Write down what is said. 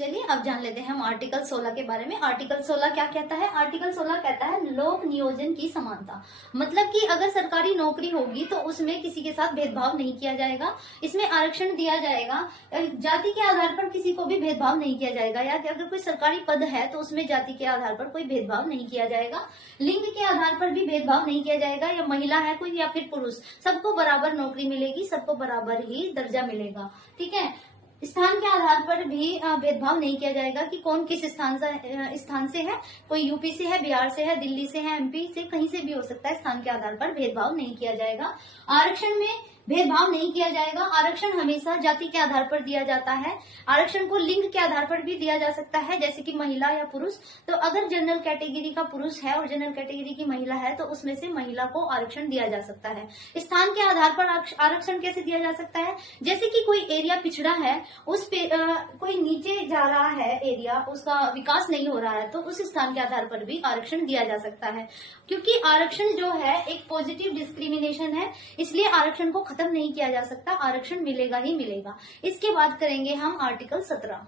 चलिए अब जान लेते हैं हम आर्टिकल 16 के बारे में। आर्टिकल 16 क्या कहता है? आर्टिकल 16 कहता है लोक नियोजन की समानता। मतलब कि अगर सरकारी नौकरी होगी तो उसमें किसी के साथ भेदभाव नहीं किया जाएगा, इसमें आरक्षण दिया जाएगा, जाति के आधार पर किसी को भी भेदभाव नहीं किया जाएगा, या अगर कोई सरकारी पद है तो उसमें जाति के आधार पर कोई भेदभाव नहीं किया जाएगा, लिंग के आधार पर भी भेदभाव नहीं किया जाएगा, या महिला है कोई या फिर पुरुष, सबको बराबर नौकरी मिलेगी, सबको बराबर ही दर्जा मिलेगा। ठीक है। स्थान के आधार पर भी भेदभाव नहीं किया जाएगा कि कौन किस स्थान से है, कोई यूपी से है, बिहार से है, दिल्ली से है, एमपी से, कहीं से भी हो सकता है। स्थान के आधार पर भेदभाव नहीं किया जाएगा। आरक्षण में भेदभाव नहीं किया जाएगा। आरक्षण हमेशा जाति के आधार पर दिया जाता है। आरक्षण को लिंग के आधार पर भी दिया जा सकता है, जैसे कि महिला या पुरुष। तो अगर जनरल कैटेगरी का पुरुष है और जनरल कैटेगरी की महिला है तो उसमें से महिला को आरक्षण दिया जा सकता है। स्थान के आधार पर आरक्षण कैसे दिया जा सकता है? जैसे कि कोई एरिया पिछड़ा है, उस पे कोई नीचे जा रहा है एरिया, उसका विकास नहीं हो रहा है, तो उस स्थान के आधार पर भी आरक्षण दिया जा सकता है। क्योंकि आरक्षण जो है एक पॉजिटिव डिस्क्रिमिनेशन है, इसलिए आरक्षण को खत्म नहीं किया जा सकता, आरक्षण मिलेगा ही मिलेगा। इसके बाद करेंगे हम आर्टिकल 17।